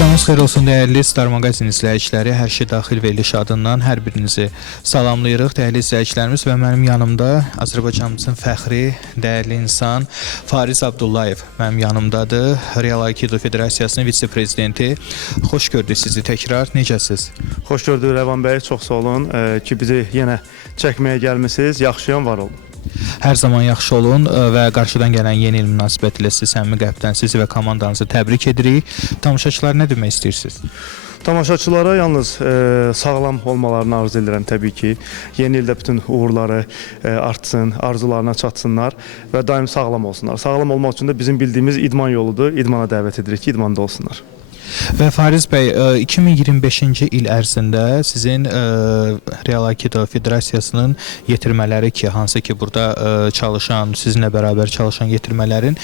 Axşamınız xeyir olsun dəyərli Star Magazin izləyiciləri, hər şey daxil veriliş adından hər birinizi salamlayırıq dəyərli izləyicilərimiz və mənim yanımda Azərbaycanımızın fəxri, dəyərli insan Fariz Abdullayev mənim yanımdadır. Real Aikido Federasiyasının vitse-prezidenti. Xoş gördük sizi təkrar. Necəsiz? Xoş gördük Rəvan bəy, çox sağ olun ki bizi yenə çəkməyə gəlmisiniz. Yaxşıyam, var olun. Hər zaman yaxşı olun və qarşıdan gələn yeni il münasibətilə sizi səmimi qəlbdən sizi və komandanızı təbrik edirik. Tamaşaçılara nə demək istəyirsiniz? Tamaşaçılara yalnız sağlam olmalarını arzu edirəm təbii ki. Yeni ildə bütün uğurları artsın, arzularına çatsınlar və daim sağlam olsunlar. Sağlam olmaq üçün də bizim bildiyimiz idman yoludur. İdmana dəvət edirik ki, idmanda olsunlar. Və Fariz bəy, 2025-ci il ərzində sizin Real Aikido Federasiyasının yetirmələri ki, hansı ki burada çalışan, sizinlə bərabər çalışan yetirmələrin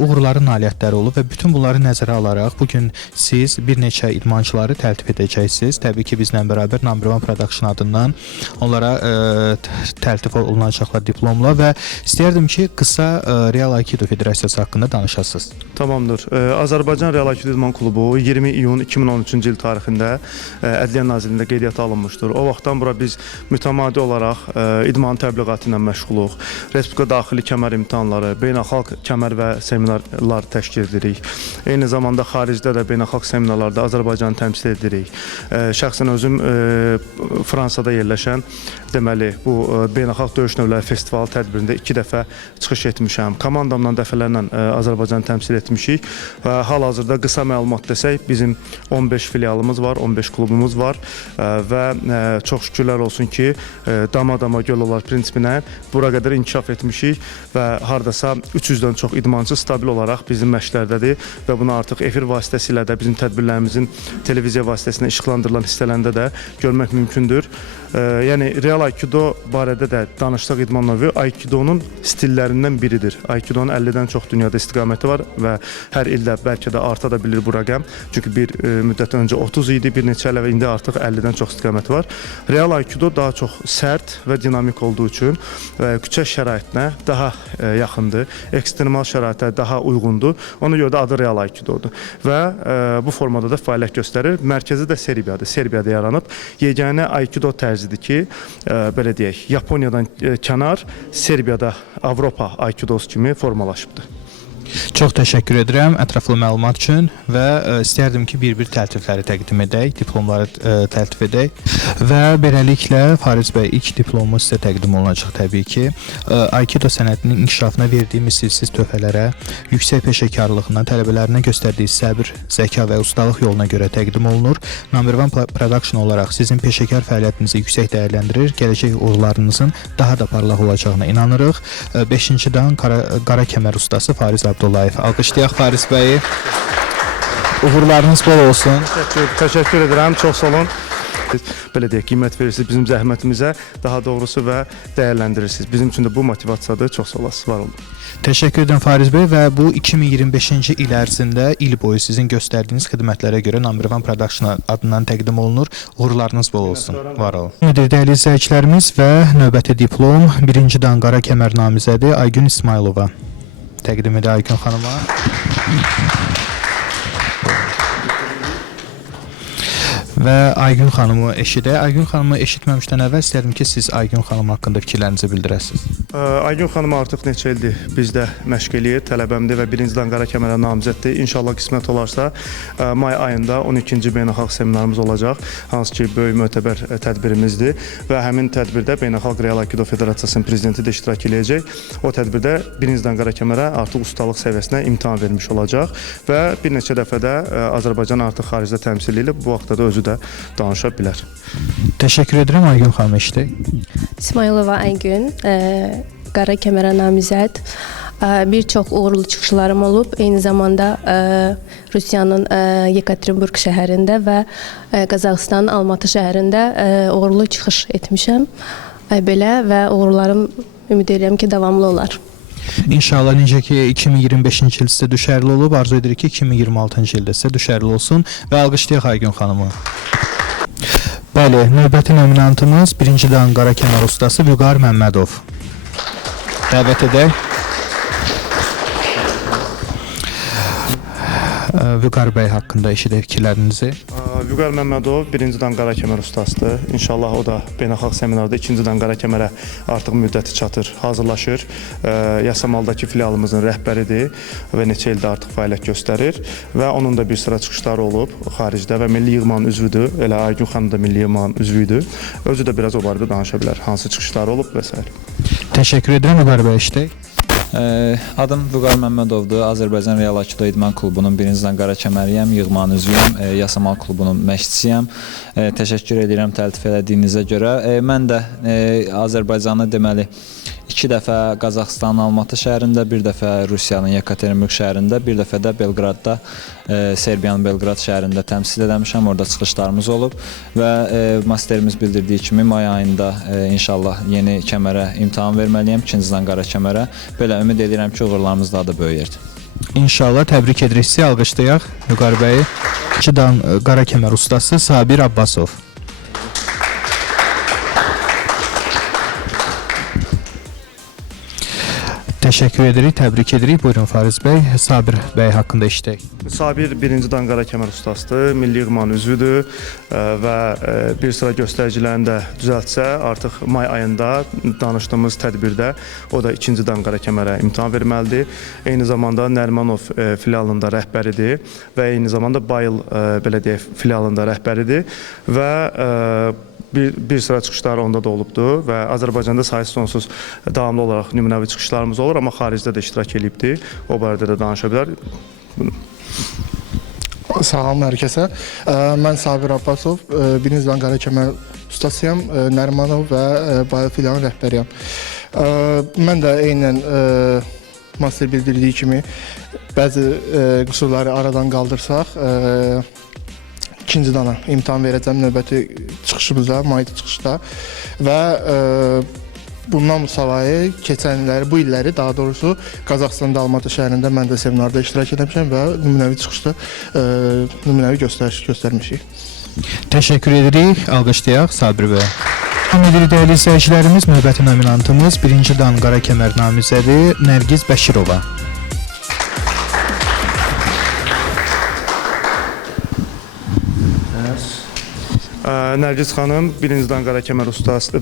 uğurları, nailiyyətləri olub və bütün bunları nəzərə alaraq bugün siz bir neçə idmançıları təltif edəcəksiniz. Təbii ki, bizlə bərabər Number One Production adından onlara təltif olunacaqlar diplomla və istəyərdim ki, qısa Real Aikido Federasiyası haqqında danışasınız. Tamamdır. Azərbaycan Real Aikido İdman Klubu 20 iyun 2013-cü il tarixində Ədliyyə Nazirliyində qeydiyyata alınmışdır. O vaxtdan bura biz mütəmadi olaraq idman təbliğatı ilə məşğuluq. Respublika daxili kəmər imtahanları, beynəlxalq kəmər və seminarlar təşkil edirik. Eyni zamanda xaricdə də beynəlxalq seminarlarda Azərbaycanı təmsil edirik. Şəxsən özüm Fransada yerləşən, deməli, bu beynəlxalq döyüş növləri festivalı tədbirində 2 dəfə çıxış etmişəm. Komandamla dəfələrlə Azərbaycanı təmsil etmişik və hal-hazırda qısa məlumat desək, bizim 15 filialımız var, 15 klubumuz var və çox şükürlər olsun ki, dama-dama göl olar prinsipinə bura qədər inkişaf etmişik və hardasa 300-dən çox idmançı stabil olaraq bizim məşqlərdədir və bunu artıq efir vasitəsilə də bizim tədbirlərimizin televiziya vasitəsilə işıqlandırılan hissələndə də görmək mümkündür. Yəni, Real Aikido barədə də danışdıq idman növü Aikidonun stillərindən biridir. Aikidonun 50-dən çox dünyada istiqaməti var və hər ildə bəlkə də arta da bilir bu rəqəm. Çünki bir müddət öncə 30 idi, bir neçə ilə və indi artıq 50-dən çox istiqaməti var. Real Aikido daha çox sərt və dinamik olduğu üçün küçə şəraitinə daha yaxındır, ekstremal şəraitə daha uyğundur. Ona görə də adı Real Aikidodur və bu formada da fəaliyyət göstərir. Mərkəzi də Serbiyadır. Serbiyada yaranıb. Yeganə Aikido tərzidir ki, belə deyək, Yaponiyadan kənar Serbiyada Avropa Aikidosu kimi formalaşıbdır. Çox təşəkkür edirəm ətraflı məlumat üçün və istərdim ki, bir-bir təltifləri təqdim edək, diplomları təltif edək və beləliklə Fariz bəy ilk diplomu sizə təqdim olunacaq təbii ki. Aikido sənətinin inkişafına verdiyi misilsiz töhfələrə, yüksək peşəkarlığına, tələbələrinə göstərdiyi səbr, zəka və ustalıq yoluna görə təqdim olunur. Number One Production olaraq sizin peşəkar fəaliyyətinizi yüksək dəyərləndirir, gələcək uğurlarınızın daha da parlaq olacağına inanırıq. 5-ci dan qara kəmər ustası Fariz Abdullayev. Alqışlayaq Fariz bəyi. Uğurlarınız bol olsun. Təşəkkür edirəm, çox sağ olun. Belə deyək, qiymət verirsiniz bizim zəhmətimizə, daha doğrusu və dəyərləndirirsiniz. Bizim üçün də bu motivasiyadır, çox sağ olasınız, var olun. Təşəkkür edirəm Fariz bəy və bu 2025-ci il ərzində il boyu sizin göstərdiyiniz xidmətlərə görə Number One Production adından təqdim olunur. Uğurlarınız bol olsun, var olun. Dəyərli izləyicilərimiz və növbəti diplom 1-ci dan qara kəmər namizədi Aygün İsmailova. Təqdim edir Aygün xanıma. Və Aygün xanımı eşidək. Aygün xanımı eşitməmişdən əvvəl istərdim ki, siz Aygün xanım haqqında fikirlərinizi bildirəsiniz. Aygün xanım artıq neçə ildir bizdə məşq eləyir, tələbəmdir və 1-ci dan qara kəmərə namizəddir. İnşallah qismət olarsa, may ayında 12-ci beynəlxalq seminarımız olacaq, hansı ki, böyük mötəbər tədbirimizdir və həmin tədbirdə Beynəlxalq Real Aikido Federasiyasının prezidenti də iştirak eləyəcək. O tədbirdə 1-ci dan qara kəmərə artıq ustalıq səviyyəsinə imtahan vermiş olacaq və bir neçə dəfədə Azərbaycan artıq xaricdə təmsil edilib, bu vaxtda da özü də danışa bilər. Təşəkkür edirəm Aygün xanım eşidək. İsmailova Aygün, qara kəmərə namizəd. Bir çox uğurlu çıxışlarım olub. Eyni zamanda Rusiyanın Yekaterinburg şəhərində və Qazaxıstanın Almatı şəhərində uğurlu çıxış etmişəm. Belə və uğurlarım ümid edirəm ki, davamlı olar. İnşallah necə ki 2025-ci il sizə düşərli olub, arzu edirik ki 2026-cı ildə sizə düşərli olsun və alqışlayaq Aygün xanımı. Bəli, növbəti nominantımız 1-ci dan qara kəmər ustası Vüqar Məmmədov. Dəvət edək. Vüqar bəy haqqında eşidək fikirlərinizi. Vüqar Məmmədov birincidən qara kəmər ustasıdır. İnşallah o da beynəlxalq seminarda ikincidən qara kəmərə artıq müddəti çatır, hazırlaşır. Yasamaldakı filialımızın rəhbəridir və neçə ildə artıq fəaliyyət göstərir və onun da bir sıra çıxışları olub xaricdə və milli yığmanın üzvüdür. Elə Aygün xanım da milli yığmanın üzvüydü. Özü də biraz o barədə danışa bilər. Hansı çıxışları olub və s. Təşəkkür edirəm Vüqar bəy eşidək. Adım Vüqar Məmmədovdur. Azərbaycan Real Aikido İdman Klubunun birincidən qara kəməriyəm, yığmanın üzvüyəm, Yasamal klubunun məşqçisiyəm. Təşəkkür edirəm təltif elədiyinizə görə. Mən də Azərbaycanı deməli 2 dəfə Qazaxıstanın Almatı şəhərində, bir dəfə Rusiyanın Yekaterinburq şəhərində, bir dəfə də Belqradda, Serbiyanın Belqrad şəhərində təmsil eləmişəm. Orada çıxışlarımız olub və masterimiz bildirdiyi kimi may ayında inşallah yeni kəmərə imtahan verməliyəm, ikincidən qara kəmərə. Belə ümid edirəm ki, uğurlarımız daha da böyüyər. İnşallah təbrik edirik sizi, alqışlayaq Vüqar bəyi. İkincidən qara kəmər ustası Sabir Abbasov. Təşəkkür edirik, təbrik edirik. Buyurun Fariz bəy, Sabir bəy haqqında eşidək. Sabir birincidən qara kəmər ustasıdır, milli yığmanın üzvüdür və bir sıra göstəricilərini də düzəltsə, artıq may ayında danışdığımız tədbirdə o da ikincidən qara kəmərə imtahan verməlidir. Eyni zamanda Nərimanov filialında rəhbəridir və eyni zamanda Bayıl belə deyək filialında rəhbəridir və bir sıra çıxışları onda da olubdur və Azərbaycanda sayı sonsuz davamlı olaraq nümunəvi çıxışlarımız olur, amma xaricdə də iştirak edibdir. O barədə də danışa bilər. Salam hər kəsə. Mən Sabir Abbasov, birincidən qara kəmər ustasıyam, Nərimanov və Bayıl filialının rəhbəriyəm. Mən də eynən master bildirdiyi kimi bəzi qüsurları aradan qaldırsaq, ikinci dana imtahan verəcəm növbəti çıxışımızda, mayda çıxışda və bundan savayı keçən illəri, bu illəri daha doğrusu Qazaxıstanda Almatı şəhərində mən də seminarda iştirak etmişəm və nümunəvi çıxışda nümunəvi göstərmişik. Təşəkkür edirik, alqışlayaq Sabir bəy. Dəyərli izləyicilərimiz, növbəti nominantımız birinci dan qara kəmər namizədi Nərgiz Bəşirova. Nərgiz xanım birincidən qara kəmər ustası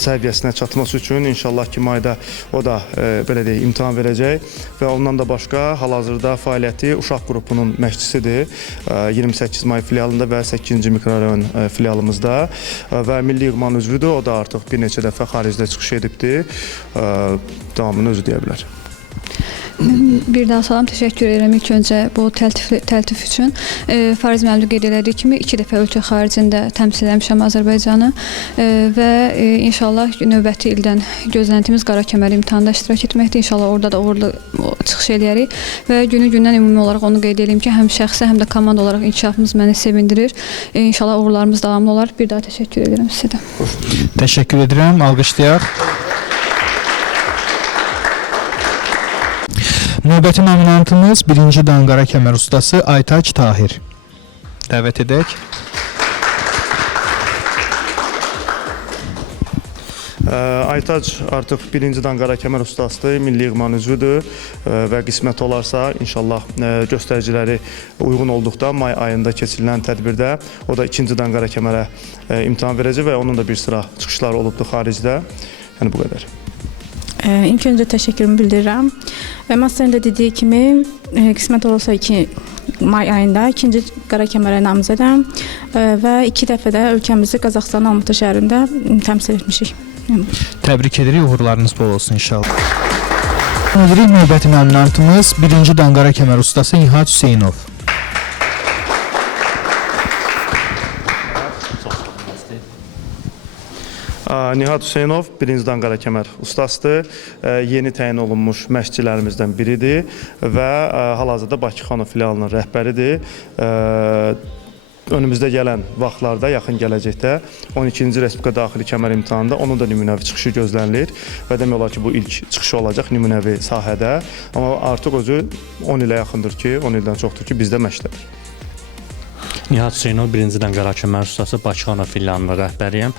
səviyyəsinə çatması üçün inşallah ki mayda o da belə deyək imtahan verəcək və ondan da başqa hal-hazırda fəaliyyəti uşaq qrupunun məşqçisidir. 28 may filialında və 8-ci mikrorayon filialımızda və milli yığmanın üzvüdür. O da artıq bir neçə dəfə xaricdə çıxış edibdir. Davamını özü deyə bilər. Bir daha salam, təşəkkür edirəm ilk öncə bu təltif üçün. Fariz müəllim qeyd elədiyi kimi 2 dəfə ölkə xaricində təmsil etmişəm Azərbaycanı və inşallah növbəti ildən gözləntimiz qara kəmər imtahanında iştirak etməkdir. İnşallah orada da uğurlu çıxış eləyərik və günü-gündən ümumi olaraq onu qeyd edeyim ki, həm şəxsi, həm də komanda olaraq inkişafımız məni sevindirir. İnşallah uğurlarımız davamlı olar. Bir daha təşəkkür edirəm sizə də. Təşəkkür edirəm, alqışlayaq. Növbəti nominantımız birinci dan qara kəmər ustası Aytaç Tahir. Dəvət edək. Aytaç artıq birincidən qara kəmər ustasıdır, milli yığmanın üzvüdür və qismət olarsa inşallah göstəriciləri uyğun olduqda may ayında keçirilən tədbirdə o da ikincidən qara kəmərə imtahan verəcək və onun da bir sıra çıxışları olubdur xaricdə. Yəni bu qədər. İlk öncə təşəkkürümü bildirirəm. Masterin də dediyi kimi qismət olursa may ayında ikinci qara kəmərə namizədəm və 2 dəfə də ölkəmizi Qazaxıstanın Almatı şəhərində təmsil etmişik. Təbrik edirik, uğurlarınız bol olsun inşallah. Növbəti nominantımız birinci dan qara kəmər ustası Nihat Hüseynov. Nihat Hüseynov birincidən qara kəmər ustasıdır. Yeni təyin olunmuş məşqçilərimizdən biridir və hal-hazırda Bakıxanov filialının rəhbəridir. Önümüzdə gələn vaxtlarda, yaxın gələcəkdə 12-ci Respublika daxili kəmər imtahanında onun da nümunəvi çıxışı gözlənilir və demək olar ki, bu ilk çıxışı olacaq nümunəvi sahədə. Amma artıq özü 10 ilə yaxındır ki, 10 ildən çoxdur ki, bizdə məşqdədir. Nihat Hüseynov birincidən qara kəmər ustası Bakıxanov filialının rəhbəriyəm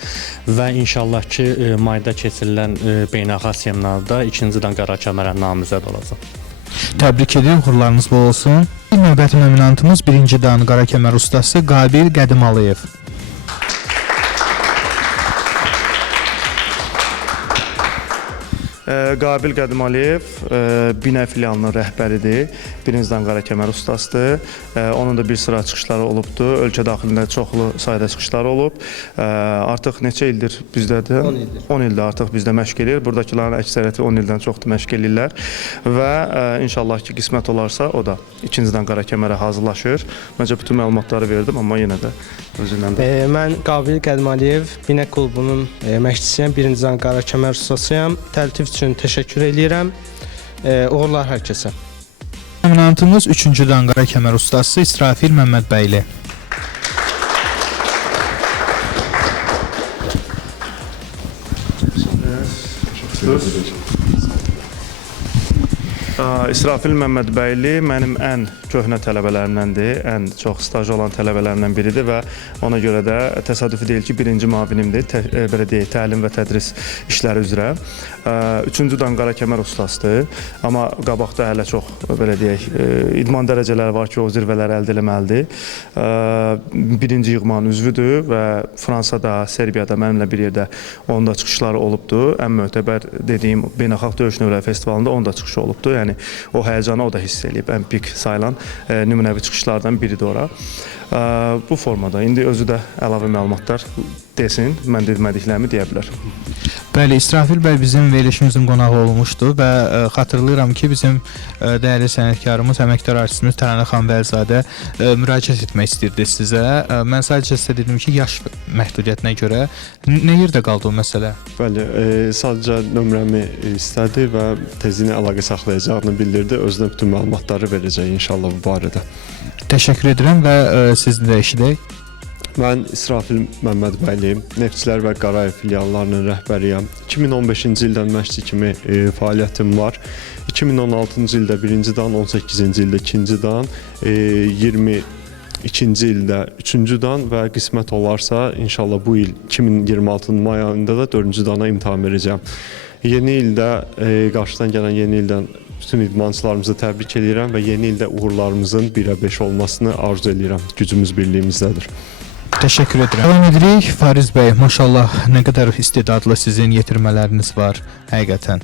və inşallah ki, mayda keçirilən beynəlxalq seminarda ikincidən qara kəmərə namizəd olacaq. Təbrik edirik, uğurlarınız bol olsun. Növbəti nominantımız 1-ci dan qara kəmər ustası Qabil Qədimalıyev. Qabil Qədimalıyev Binə filialının rəhbəridir. 1-ci dan qara kəmər ustasıdır. Onun da bir sıra çıxışları olubdu. Ölkə daxilində çoxlu sayda çıxışları olub. Artıq neçə ildir bizdədir? 10 ildir artıq bizdə məşq eləyir. Buradakıların əksəriyyəti 10 ildən çoxdur məşq eləyirlər. Və inşallah ki, qismət olarsa o da 2-ci dan qara kəmərə hazırlaşır. Məncə bütün məlumatları verdim, amma yenə də özündən də. Mən Qabil Qədimaliyev Binə klubunun məşqçisiyəm. 1-ci dan qara kəmər ustasıyam. Təltif üçün təşəkkür edirəm. Uğurlar hər kəsə. Nominantımız 3-cü dan qara kəmər ustası İsrafil Məmmədbəyli. İsrafil Məmmədbəyli mənim ən köhnə tələbələrimdəndir, ən çox stajı olan tələbələrimdən biridir və ona görə də təsadüfi deyil ki, birinci müavinimdir, belə deyək, təlim və tədris işləri üzrə. 3-cü dan qara kəmər ustasıdır, amma qabaqda hələ çox, belə deyək, idman dərəcələri var ki, o zirvələri əldə eləməlidir. Birinci yığmanın üzvüdür və Fransada, Serbiyada mənimlə bir yerdə onun da çıxışları olubdur. Ən mötəbər dediyim Beynəlxalq Döyüş Növləri Festivalında onun da çıxışı olubdur. Yəni o həyəcanı o da hiss eləyib, ən pik sayılan nümunəvi çıxışlardan biridir ora. Bu formada indi özü də əlavə məlumatlar desin, mən demədiklərimi deyə bilər. Bəli, İsrafil bəy bizim verilişimizin qonağı olmuşdu və xatırlayıram ki, bizim dəyərli sənətkarımız, əməkdar artistimiz Təranə xanım Vəlizadə müraciət etmək istirdi sizə. Mən sadəcə sizə dedim ki, yaş məhdudiyyətinə görə nə yerdə qaldı o məsələ? Bəli, sadəcə nömrəmi istədi və tezliklə əlaqə saxlayacağını bildirdi. Özünə bütün məlumatları verəcək inşallah bu barədə. Təşəkkür edirəm və sizi də eşidək. Mən İsrafil Məmmədbəyliyim, Neftçilər və Qarayev filiallarının rəhbəriyəm. 2015-ci ildən məşqçi kimi fəaliyyətim var. 2016-cı ildə 1-ci dan, 18-ci ildə 2-ci dan, 22-ci ildə 3-cü dan və qismət olarsa inşallah bu il 2026-nın may ayında da 4-cü dana imtahan verəcəm. Yeni ildə, qarşıdan gələn yeni ildən bütün idmançılarımızı təbrik edirəm və yeni ildə uğurlarımızın 1-ə 5 olmasını arzu edirəm. Gücümüz birliyimizdədir. Təşəkkür edirəm. Davam edirik. Fariz bəy, maşallah nə qədər istedadlı sizin yetirmələriniz var. Həqiqətən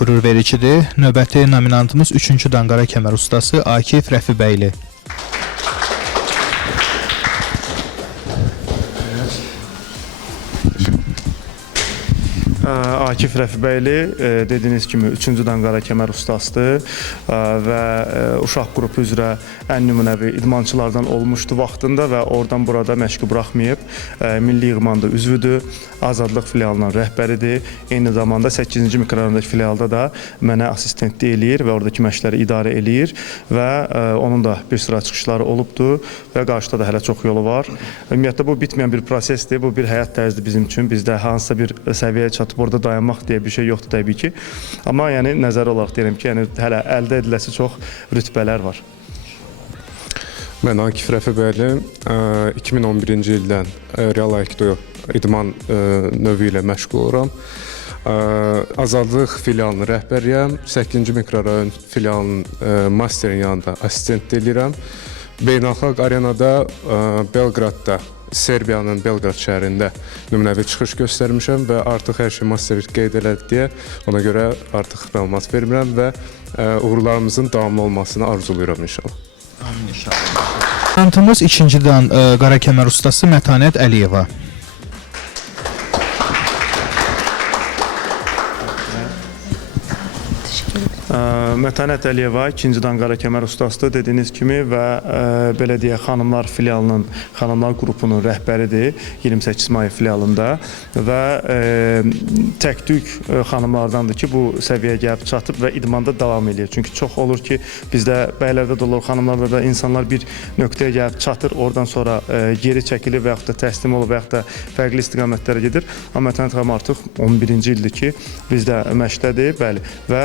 qürur vericidir. Növbəti nominantımız 3-cü dan qara kəmər ustası Akif Rəfibəyli. Akif Rəfibəyli dediyiniz kimi 3-cü dan qara kəmər ustasıdır və uşaq qrupu üzrə ən nümunəvi idmançılardan olmuşdu vaxtında və oradan burada məşqi buraxmayıb. Milli yığmanda üzvüdür, Azadlıq filialının rəhbəridir. Eyni zamanda 8-ci mikrorayondakı filialda da mənə assistentlik eləyir və oradakı məşqləri idarə eləyir və onun da bir sıra çıxışları olubdur və qarşıda da hələ çox yolu var. Ümumiyyətlə bu bitməyən bir prosesdir, bu bir həyat tərzidir bizim üçün. Bizdə hansısa bir səviyyəyə çatıb orada dayanmaq deyə bir şey yoxdur təbii ki. Amma yəni nəzəri olaraq deyirəm ki, yəni hələ əldə ediləsi çox rütbələr var. Mən Akif Rəfibəyli 2011-ci ildən Real Aikido idman növü ilə məşğul oluram. Azadlıq filialının rəhbəriyəm, 8-ci mikrorayon filialının masterin yanında assistent edirəm. Beynəlxalq arenada Belqradda, Serbiyanın Belqrad şəhərində nümunəvi çıxış göstərmişəm və artıq hər şey master qeyd elədik deyə ona görə artıq məlumat vermirəm və uğurlarımızın davamlı olmasını arzulayıram inşallah. Amin inşallah. Nominantımız 2-ci dan qara kəmər ustası Mətanət Əliyeva. Mətanət Əliyeva 2-ci dan qara kəmər ustasıdır dediyiniz kimi və belə deyək xanımlar filialının, xanımlar qrupunun rəhbəridir 28 may filialında və tək-tük xanımlardandır ki, bu səviyyəyə gəlib çatıb və idmanda davam edir. Çünki çox olur ki, bizdə bəylərdə də olur, xanımlarda da insanlar bir nöqtəyə gəlib çatır, oradan sonra geri çəkilir və yaxud da təslim olur və yaxud da fərqli istiqamətlərə gedir. Amma Mətanət xanım artıq 11-ci ildir ki, bizdə məşqdədir, bəli, və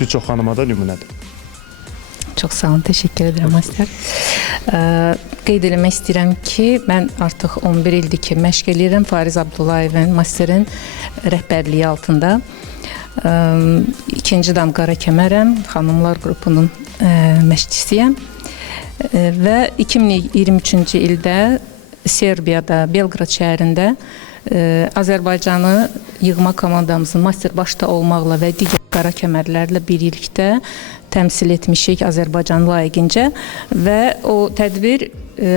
bir çox xanıma da nümunədir. Çox sağ olun, təşəkkür edirəm master. Qeyd eləmək istəyirəm ki, mən artıq 11 ildir ki, məşq eləyirəm Fariz Abdullayevin masterin rəhbərliyi altında İkinci dan qara kəmərəm, xanımlar qrupunun məşqçisiyəm və 2023-cü ildə Serbiyada, Belqrad şəhərində Azərbaycanı yığma komandamızın master başda olmaqla və digər qara kəmərlərlə birlikdə təmsil etmişik Azərbaycan layiqincə və o tədbir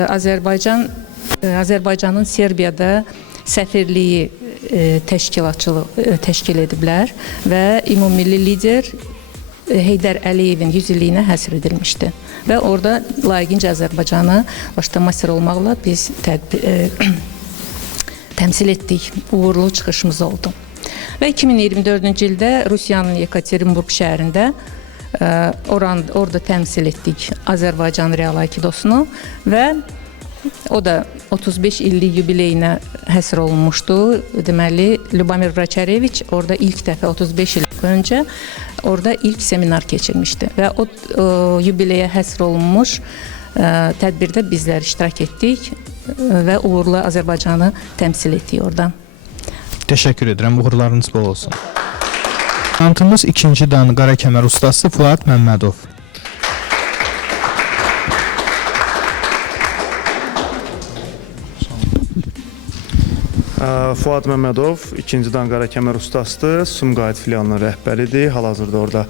Azərbaycanın Serbiyada səfirliyi təşkil ediblər və ümummilli lider Heydər Əliyevin 100 illiyinə həsr edilmişdi və orada layiqincə Azərbaycanı başda master olmaqla biz təmsil etdik, uğurlu çıxışımız oldu. Və 2024-cü ildə Rusiyanın Yekaterinburg şəhərində orada təmsil etdik Azərbaycan Real Aikidosunu və o da 35 illik yubileyinə həsr olunmuşdu. Deməli, Lyubomir Vraçareviç orada ilk dəfə 35 il öncə orada ilk seminar keçirmişdi və o yubileyə həsr olunmuş tədbirdə bizlər iştirak etdik və uğurla Azərbaycanı təmsil etdik oradan. Təşəkkür edirəm, uğurlarınız bol olsun. Antımız ikinci dan qara kəmər ustası Fuad Məmmədov. Fuad Məmmədov ikinci dan qara kəmər ustasıdır, Sumqayıt filialının rəhbəridir. Hal-hazırda orada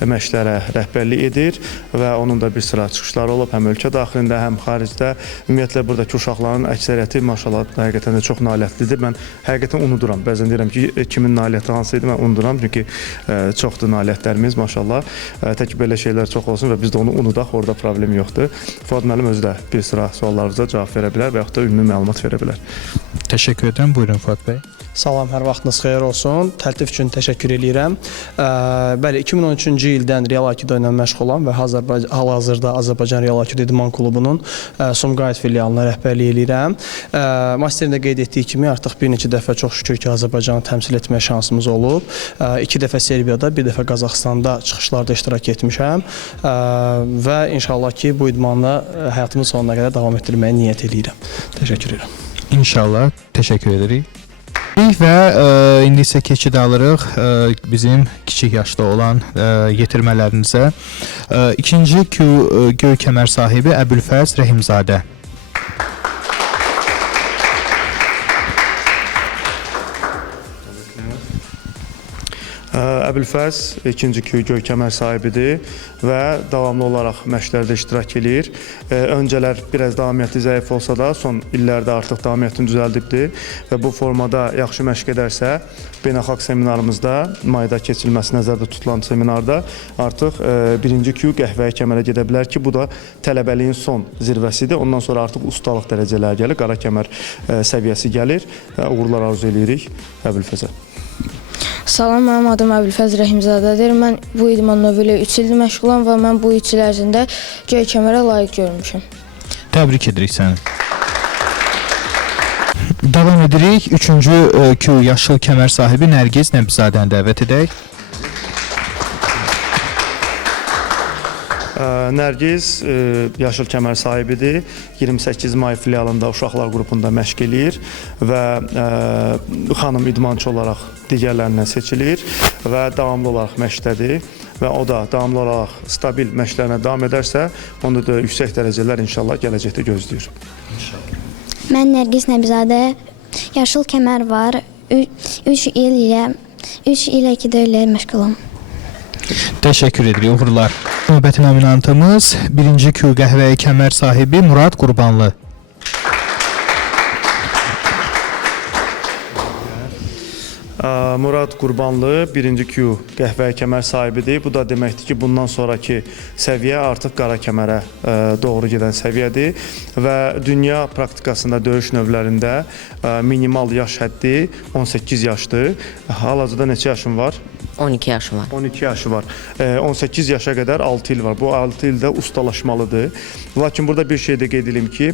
məşqlərə rəhbərlik edir və onun da bir sıra çıxışları olub, həm ölkə daxilində, həm xaricdə. Ümumiyyətlə, buradakı uşaqların əksəriyyəti, maşallah, həqiqətən də çox nailiyyətlidir. Mən həqiqətən unuduram. Bəzən deyirəm ki, kimin nailiyyəti hansı idi, mən unuduram. Çünki çoxdur nailiyyətlərimiz, maşallah. Tək belə şeylər çox olsun və biz də onu unudaq, orada problem yoxdur. Fuad müəllim özü də bir sıra suallarınıza cavab verə bilər və yaxud da ümumi məlumat verə bilər. Təşəkkür edirəm. Buyurun Fuad bəy. Salam, hər vaxtınız xeyir olsun. Təltif üçün təşəkkür edirəm. Bəli, 2013-cü ildən Real Aikido ilə məşğul olan və hal-hazırda Azərbaycan Real Aikido İdman Klubunun Sumqayıt filialına rəhbərlik edirəm. Masterində qeyd etdiyi kimi artıq bir neçə dəfə çox şükür ki, Azərbaycanı təmsil etmə şansımız olub. 2 dəfə Serbiyada, bir dəfə Qazaxstanda çıxışlarda iştirak etmişəm və inşallah ki, bu idmanla həyatımın sonuna qədər davam etdirməyə niyyət edirəm. Təşəkkür edirəm. İnşallah, təşəkkür edirik. Və indi isə keçid alırıq bizim kiçik yaşda olan yetirmələrinizə. İkinci göy kəmər sahibi Əbülfəz Rəhimzadə. Əbülfəz ikinci göy kəmər sahibidir və davamlı olaraq məşqlərdə iştirak edir. Öncələr biraz davamiyyəti zəif olsa da, son illərdə artıq davamiyyətini düzəldibdir və bu formada yaxşı məşq edərsə, beynəlxalq seminarımızda, mayda keçirilməsi nəzərdə tutulan seminarda artıq birinci qəhvəyə kəmərə gedə bilər ki, bu da tələbəliyin son zirvəsidir. Ondan sonra artıq ustalıq dərəcələri gəlir, qara kəmər səviyyəsi gəlir. Uğurlar arzu edirik Əbülfəzə. Salam, mənim adım Əbülfəz Rəhimzadədir. Mən bu idman növü ilə 3 ildir məşğulam və mən bu 3 il ərzində göy kəmərə layiq görmüşəm. Təbrik edirik səni. Davam edirik. Üçüncü yaşıl kəmər sahibi Nərgiz Nəbizadəni dəvət edək. Nərgiz yaşıl kəmər sahibidir. 28 may filialında uşaqlar qrupunda məşq eləyir və xanım idmançı olaraq digərlərindən seçilir və davamlı olaraq məşqdədir və o da davamlı olaraq stabil məşqlərinə davam edərsə, onda da yüksək dərəcələr inşallah gələcəkdə gözləyir. Mən Nərgiz Nəbizadə, yaşıl kəmər var, 3 il 2 ilə məşğulam. Təşəkkür edirik, uğurlar. Növbəti nominantımız birinci qəhvəyə kəmər sahibi Murad Qurbanlı. Murad Qurbanlı birinci qəhvəyə kəmər sahibidir. Bu da deməkdir ki, bundan sonraki səviyyə artıq qara kəmərə doğru gedən səviyyədir və dünya praktikasında döyüş növlərində minimal yaş həddi 18 yaşdır. Hal-hazırda neçə yaşın var? 12 yaşı var. 12 yaşı var. 18 yaşa qədər 6 il var. Bu 6 ildə ustalaşmalıdır. Lakin burada bir şey də qeyd edim ki,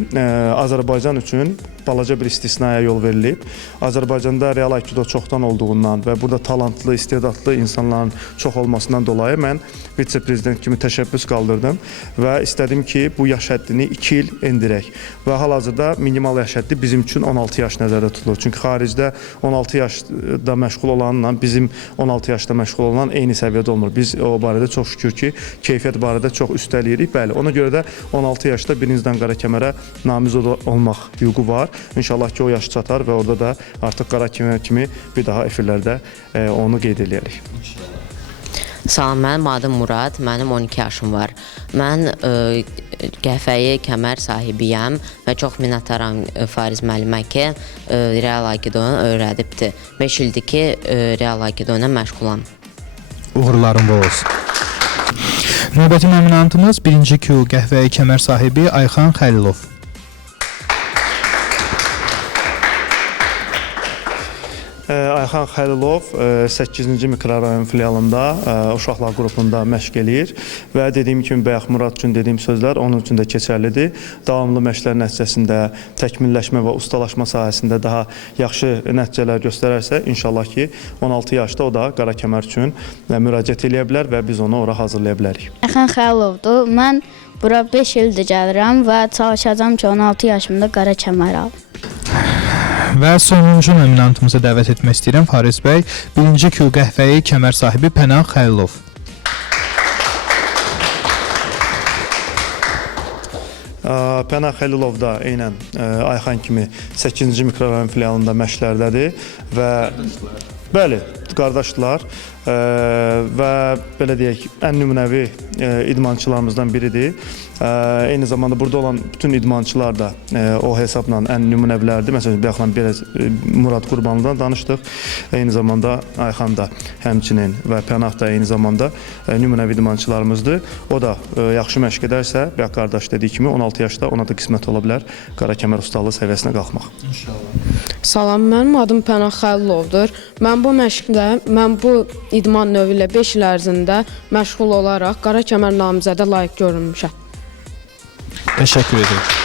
Azərbaycan üçün balaca bir istisnaya yol verilib. Azərbaycanda Real Aikido çoxdan olduğundan və burada talantlı, istedadlı insanların çox olmasından dolayı mən vitse-prezident kimi təşəbbüs qaldırdım və istədim ki, bu yaş həddini 2 il endirək. Və hal-hazırda minimal yaş həddi bizim üçün 16 yaş nəzərdə tutulur. Çünki xaricdə 16 yaşda məşğul olanla bizim 16 yaşda riyaziyyatla məşğul olan eyni səviyyədə olmur. Biz o barədə çox şükür ki, keyfiyyət barədə çox üstəliyirik. Bəli, ona görə də 16 yaşda birinizdən qara kəmərə namizəd olmaq hüququ var. İnşallah ki, o yaş çatar və orada da artıq qara kəmər kimi bir daha efirlərdə onu qeyd edərik. Salam, mənim adım Murad, mənim 12 yaşım var. Mən qəhvəyi kəmər sahibiyəm və çox minnətdaram Fariz müəllimə ki, real Aikido-nu öyrədibdir. 5 ildir ki, real Aikido-na məşğulam. Uğurların bol olsun. Növbəti nominantımız 1-ci Q qəhvəyi kəmər sahibi Ayxan Xəlilov. Ayxan Xəlilov 8-ci mikrorayon filialında uşaqlar qrupunda məşq eləyir və dediyim kimi bayaq Murad üçün dediyim sözlər onun üçün də keçərlidir. Davamlı məşqlər nəticəsində təkmilləşmə və ustalaşma sahəsində daha yaxşı nəticələr göstərərsə, inşallah ki 16 yaşda o da qara kəmər üçün müraciət eləyə bilər və biz onu ora hazırlaya bilərik. Ayxan Xəlilovdur. Mən bura 5 ildir gəlirəm və çalışacağam ki 16 yaşımda qara kəmər alım. Və sonuncu nominantımıza dəvət etmək istəyirəm Fariz bəy, 1-ci Q qəhvəyi kəmər sahibi Pənah Xəlilov. Pənah Xəlilov da eynən Ayxan kimi 8-ci mikrorayon filialında məşqlərdədir və bəli, qardaşdılar və belə deyək, ən nümunəvi idmançılarımızdan biridir. Eyni zamanda burada olan bütün idmançılar da o hesabla ən nümunəvilərdir. Məsələn, bayaqdan biraz Murad Qurbanlıdan danışdıq. Eyni zamanda Ayxan da həmçinin və Pənah da eyni zamanda nümunəvi idmançılarımızdır. O da yaxşı məşq edərsə, bayaq qardaş dediyi kimi 16 yaşda ona da qismət ola bilər qara kəmər ustalığı səviyyəsinə qalxmaq. İnşallah. Salam, mənim adım Pənah Xəlilovdur. Mən bu idman növü ilə 5 il ərzində məşğul olaraq qara kəmər namizədə layiq görülmüşəm. Təşəkkür edirəm.